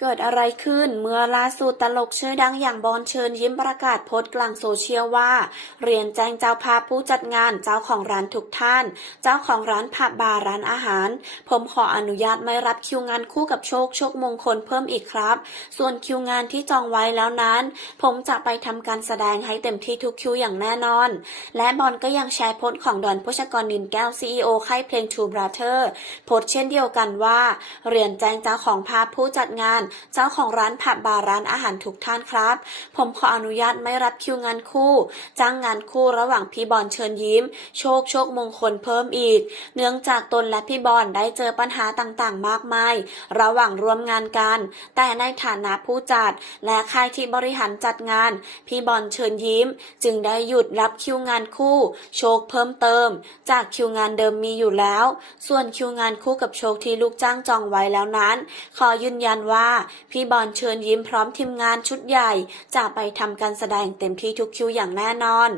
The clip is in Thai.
เกิดอะไรขึ้นเมื่อล่าสุดตลกชื่อดังอย่างบอลเชิญยิ้มประกาศโพสต์กลางโซเชียลว่า เรียนแจ้งเจ้าภาพผู้จัดงานเจ้าของร้านทุกท่าน เจ้าของร้านผับบาร์ร้านอาหาร ผมขออนุญาตไม่รับคิวงานคู่กับโชคโชคมงคลเพิ่มอีกครับ ส่วนคิวงานที่จองไว้แล้วนั้น ผมจะไปทำการแสดงให้เต็มที่ทุกคิวอย่างแน่นอน และบอลก็ยังแชร์โพสต์ของดอนพชกรนินแก้ว CEO ค่ายเพลง True Brother โพสต์เช่นเดียวกันว่า เรียนแจ้งเจ้าของภาพผู้จัดงานเจ้าของร้านผับบาร์ร้านอาหารทุกท่านครับ ผมขออนุญาตไม่รับคิวงานคู่ จ้างงานคู่ระหว่างพี่บอลเชิญยิ้ม โชคโชคมงคลเพิ่มอีก เนื่องจากตนและพี่บอลได้เจอปัญหาต่างๆ มากมาย ระหว่างร่วมงานกัน แต่ในฐานะผู้จัด และค่ายที่บริหารจัดงาน พี่บอลเชิญยิ้ม จึงได้หยุดรับคิวงานคู่ โชคเพิ่มเติม จากคิวงานเดิมมีอยู่แล้ว ส่วนคิวงานคู่กับโชคที่ลูกจ้างจองไว้แล้วนั้น ขอยืนยันว่าพี่บอลเชิญยิ้มพร้อมทีมงานชุดใหญ่ จะไปทำการแสดงเต็มที่ทุกคิวอย่างแน่นอน